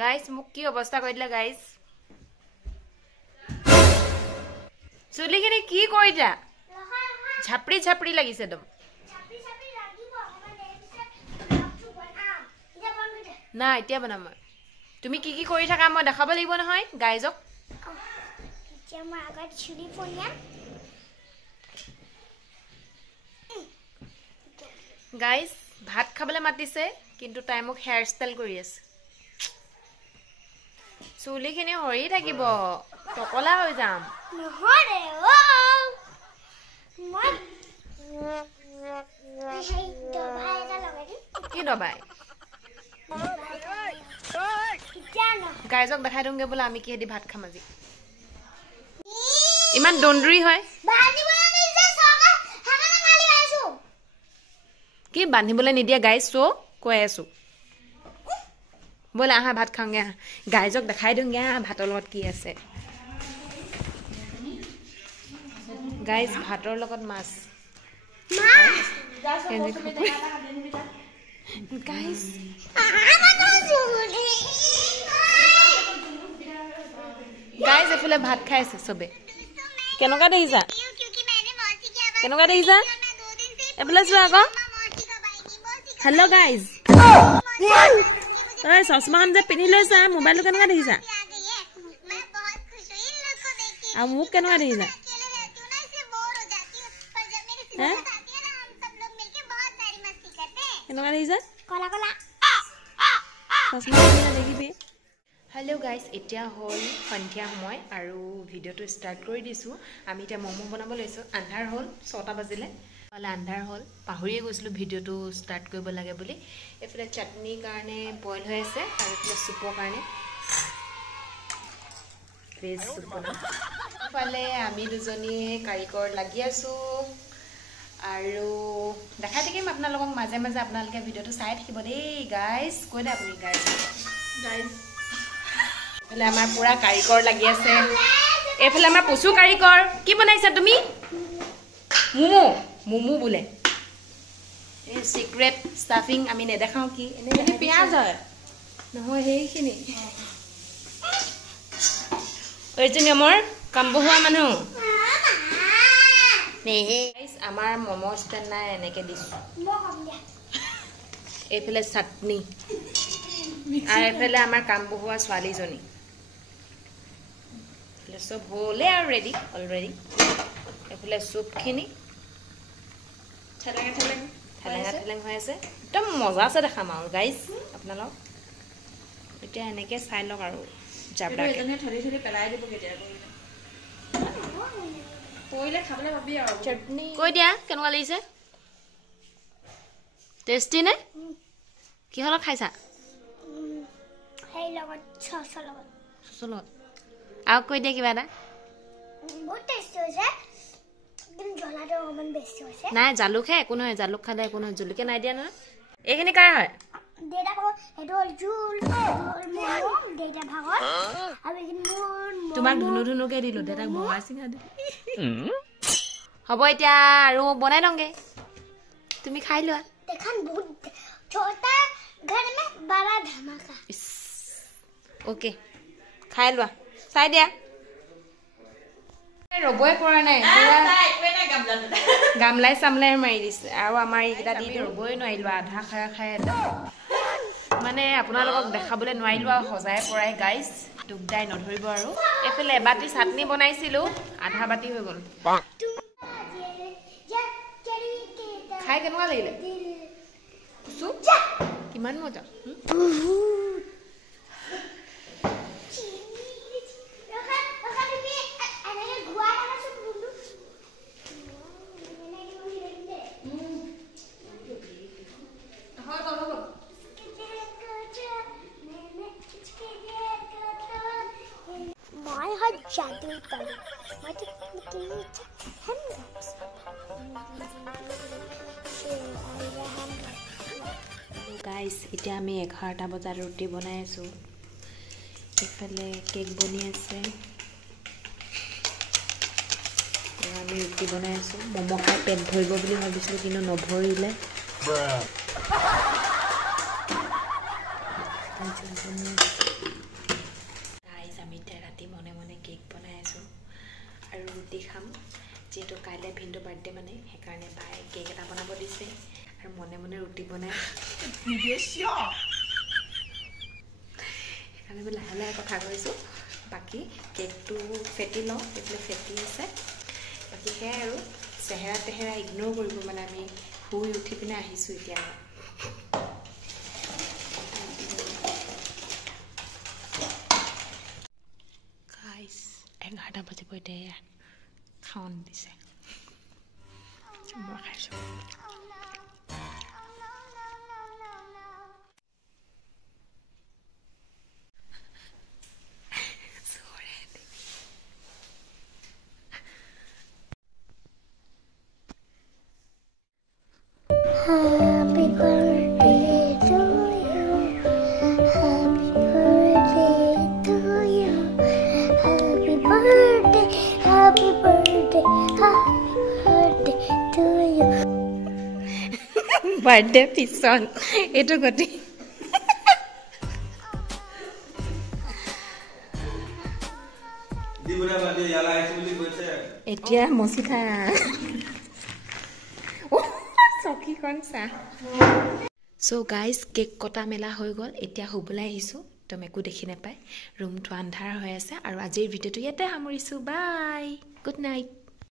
Guys মোক কি অৱস্থা কৰি দিলা গাইস চুলিখিনি কি কৰিলা ঝাপৰি ঝাপৰি লাগিছে দম না এতিয়া বনাম তুমি কি কি কৰি থাকা মই দেখাব লাগিব নহয় গাইজক এতিয়া মই আগত চুলি পনিয়া গাইস ভাত খাবলৈ মাতিছে কিন্তু তাই মোক হেয়াৰ ষ্টাইল কৰি আছে চুলিখিনি হৰি থাকিব টকলা হৈ যাম নহৰে ও মই এই দবাই এটা লগাই দিম কি দবাই কিজানো গাইজক দেখাই দংগে বোলা আমি কিহেদি ভাত খাম আজি ইমান দন্দুৰি হয় কি বান্ধিবলৈ নিদিয়া গাইজ চো কৈ আছো ব'লা আহা ভাত খাওঁগে আহা গাইজক দেখাই দিওঁগে ভাতৰ লগত কি আছে গাইজ ভাতৰ লগত মাছ গাইজ গাইজ এফালে ভাত খাই আছে চবে কেনেকুৱা দেখিছা এফালে চোৱা আকৌ হেল্ল' গাইজ তই চশমাখন যে পিন্ধি লৈছা মোবাইলটো কেনেকুৱা দেখিছা আৰু মোক কেনেকুৱা দেখিছা কেনেকুৱা দেখিছা চশমা পিন্ধি দেখিবি হেল্ল' গাইজ এতিয়া হ'ল সন্ধিয়া সময় আৰু ভিডিঅ'টো ষ্টাৰ্ট কৰি দিছোঁ আমি এতিয়া ম'ম' বনাব লৈছোঁ আন্ধাৰ হ'ল 6টা বাজিলে আন্ধাৰ হ'ল পাহৰিয়ে গৈছিলোঁ ভিডিঅ'টো ষ্টাৰ্ট কৰিব লাগে বুলি এইফালে চাটনিৰ কাৰণে বইল হৈ আছে আৰু এইফালে চুপৰ কাৰণে ভেজ চুপ বনাম ইফালে আমি দুজনীয়ে কাৰিকৰ লাগি আছোঁ আৰু দেখাই থাকিম আপোনালোকক মাজে মাজে আপোনালোকে ভিডিঅ'টো চাই থাকিব দেই গাইজ কৈ দে আপুনি গাইজ এইফালে আমাৰ পুৰা কাৰিকৰ লাগি আছে এইফালে আমাৰ পচু কাৰিকৰ কি বনাইছা তুমি মোমো বোলে এই সিক্ৰেট ষ্টাফিং আমি নেদেখাও কি এনে পিয়াজ হয় নহয় সেইখিনি এইজনী আমাৰ কামবহুৱা মানুহ আমাৰ ম'ম' ষ্টেণ্ড নাই এনেকে দিছোঁ এইফালে চাটনি আৰু এইফালে আমাৰ কামবহুৱা ছোৱালীজনী চব হ'লে আৰু ৰেডি অলৰেডি এইফালে চুপখিনি ঠেলেঙা হৈ আছে একদম মজা আছে দেখাম আৰু গাইজ আপোনালোক এতিয়া এনেকে চাই লওক আৰু চাটনি কৈ দিয়া কেনেকুৱা লাগিছে টেষ্টি নে কিহৰ লগত খাইছা চচৰ লগত আৰু কৈ দিয়া কিবা এটা নাই জালুকহে একো নহয় জালুক খালে একো নহয় জলকীয়া নাই দিয়া নহয় এইখিনি কাৰ হয় তোমাক ধুনু ধুনুকে দিলো দেউতাক ভঙা চিঙা দিলো হ'ব এতিয়া আৰু বনাই লওঁগে তুমি খাই লোৱা অ'কে খাই লোৱা চাই দিয়া ৰবই পৰা নাই গামলাই চামলাই মাৰি দিছে আৰু আমাৰ এইকেইটা দি ৰবই নোৱাৰিলো আধা খাই মানে আপোনালোকক দেখাবলৈ নোৱাৰিলো আৰু সজাই পৰাই গাইজ দুগদাই নধৰিব আৰু এইফালে এবাটি চাটনি বনাইছিলো আধা বাটি হৈ গ'ল খাই কেনেকুৱা লাগিলে কিমান মজা গাইজ এতিয়া আমি 11টা বজাত ৰুটি বনাই আছো এইফালে কেক বনি আছে আমি ৰুটি বনাই আছো ম'ম' খাই পেট ভৰিব বুলি ভাবিছিলো কিন্তু নভৰিলে গাইজ আমি এতিয়া ৰাতি মনে মনে কেক বনাই আছোঁ আৰু ৰুটি খাম যিহেতু কাইলৈ ভিনদেউ বাৰ্থডে মানে সেইকাৰণে বাই কেক এটা বনাব দিছে আৰু মনে মনে ৰুটি বনাই সেইকাৰণে মই লাহে লাহে কথা কৈছোঁ বাকী কেকটো ফেটি লওঁ এইফালে ফেটি আছে বাকী সেয়াই আৰু চেহেৰা তেহেৰা ইগন'ৰ কৰিব মানে আমি শুই উঠি পিনে আহিছোঁ এতিয়া গাইজ 11টা বাজিব এতিয়া খাৱন দিছে মই খাইছোঁ Happy birthday to you. Happy birthday to you. Happy birthday, happy birthday, happy birthday to you. Birthday পিছন এইটো গতি এতিয়া মচি থা চকীখন চা চ' গাইজ কেক কটা মেলা হৈ গ'ল এতিয়া শুবলৈ আহিছোঁ একদম একো দেখি নাপায় ৰুমটো আন্ধাৰ হৈ আছে আৰু আজিৰ ভিডিঅ'টো ইয়াতে সামৰিছোঁ বাই গুড নাইট